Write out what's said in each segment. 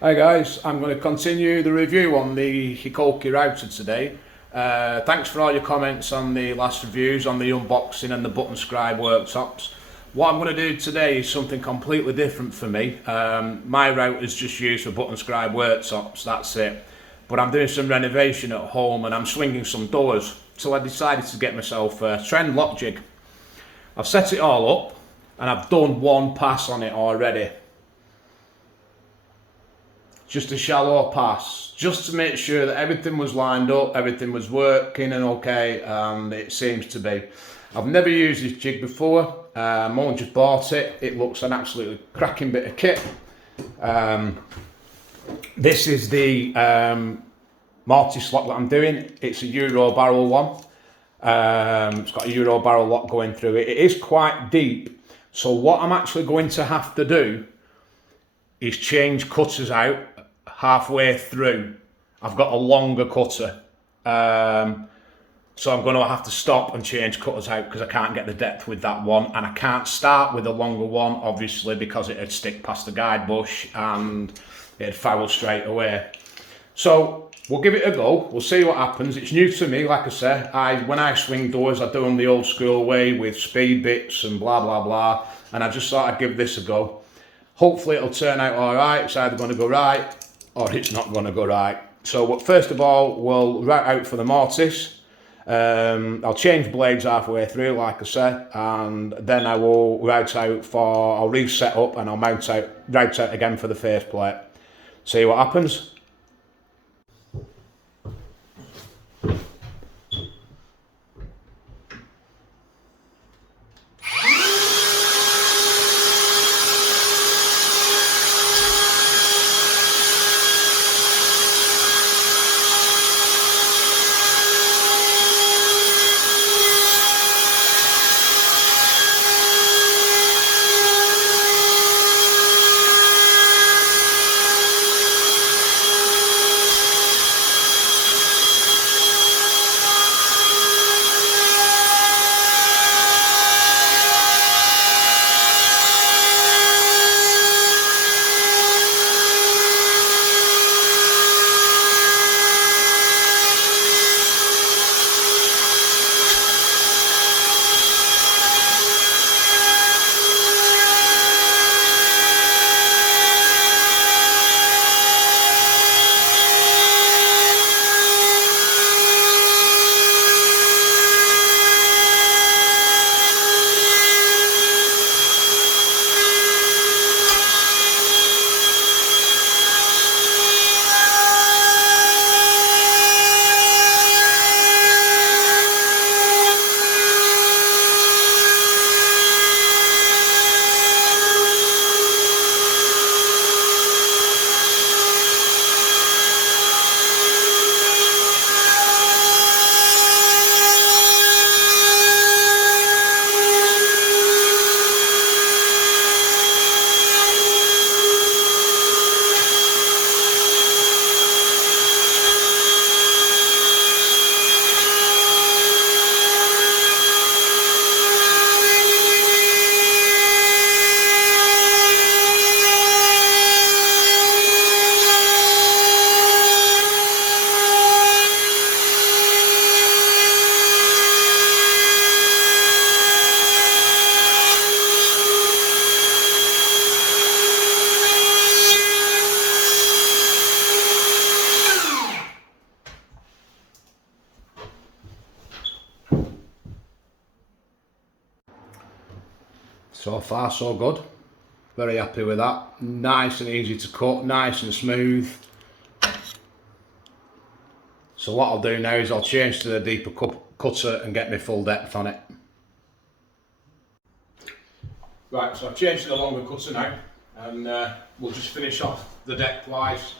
Hi guys, I'm going to continue the review on the hikoki router today. Thanks for all your comments on the last reviews on the unboxing and the button scribe worktops. What I'm going to do today is something completely different for me. My router is just used for button scribe worktops, that's it. But I'm doing some renovation at home and I'm swinging some doors. So I decided to get myself a trend lock jig. I've set it all up and I've done one pass on it already. Just a shallow pass, just to make sure that everything was lined up, everything was working and okay, and it seems to be. I've never used this jig before, Mum just bought it. It looks an absolutely cracking bit of kit. This is the mortice lock that I'm doing. It's a Euro barrel one. It's got a Euro barrel lock going through it. It is quite deep, so what I'm actually going to have to do is change cutters out halfway through. I've got a longer cutter, so I'm going to have to stop and change cutters out because I can't get the depth with that one, and I can't start with a longer one obviously because it'd stick past the guide bush and it'd foul straight away. So we'll give it a go, we'll see what happens. It's new to me, like I say. When I swing doors I do them the old school way with speed bits and blah blah blah, and I just thought I'd give this a go. Hopefully it'll turn out all right. It's either going to go right or it's not going to go right. So first of all, we'll route out for the mortise. I'll change blades halfway through, like I said, and then I will route out for, I'll reset up and I'll route out again for the face plate. See what happens. So far so good, very happy with that. Nice and easy to cut, nice and smooth. So what I'll do now is I'll change to the deeper cutter and get my full depth on it. Right, so I've changed to the longer cutter now, and we'll just finish off the depth wise.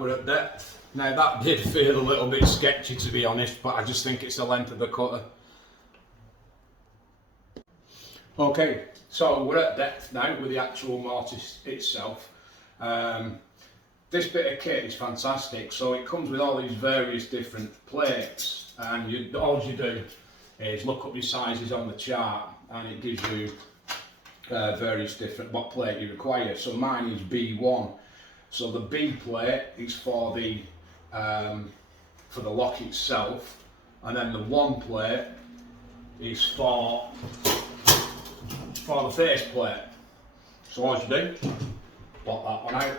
we're at depth. Now that did feel a little bit sketchy, to be honest, but I just think it's the length of the cutter. Okay, so we're at depth now with the actual mortise itself. This bit of kit is fantastic. So it comes with all these various different plates, and all you do is look up your sizes on the chart, and it gives you various different what plate you require. So mine is B1. So the B plate is for the lock itself, and then the 1 plate is for the face plate. So all you do, pop that one out,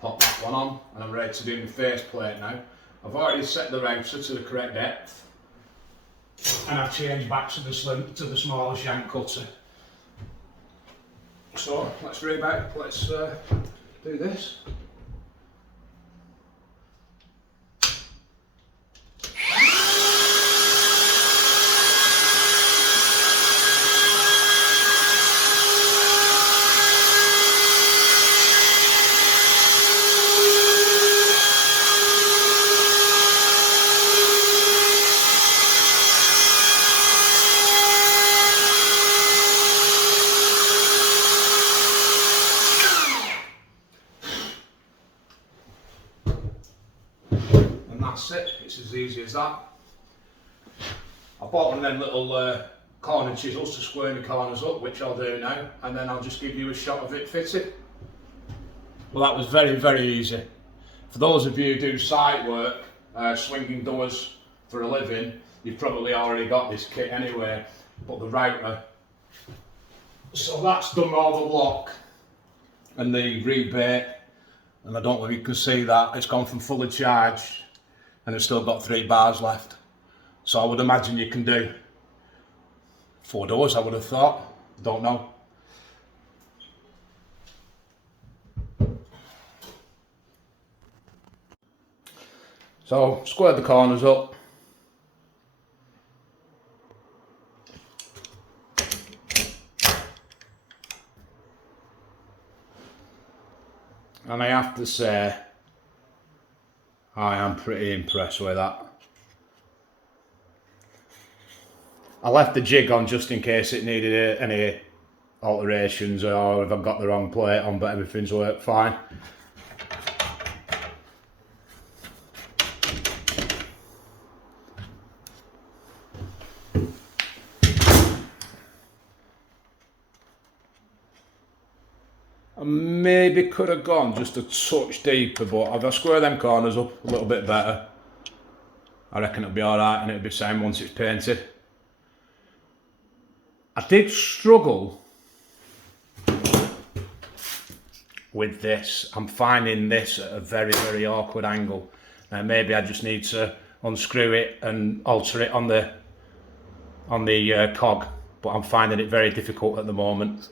pop that one on, and I'm ready to do the face plate now. I've already set the router to the correct depth, and I've changed back to the smaller shank cutter. So let's do this. That's it, it's as easy as that. I bought one of them little corner chisels to square the corners up, which I'll do now, and then I'll just give you a shot of it fitted. Well, that was very, very easy. For those of you who do site work, swinging doors for a living, you've probably already got this kit anyway, but the router. So that's done all the lock and the rebate, and I don't know if you can see that, it's gone from fully charged and it's still got 3 bars left. So I would imagine you can do 4 doors, I would have thought. Don't know. So square the corners up. And I have to say, I am pretty impressed with that. I left the jig on just in case it needed any alterations or if I've got the wrong plate on, but everything's worked fine. I maybe could have gone just a touch deeper, but if I square them corners up a little bit better, I reckon it'll be alright and it'll be the same once it's painted. I did struggle with this. I'm finding this at a very, very awkward angle. Now maybe I just need to unscrew it and alter it on the cog, but I'm finding it very difficult at the moment.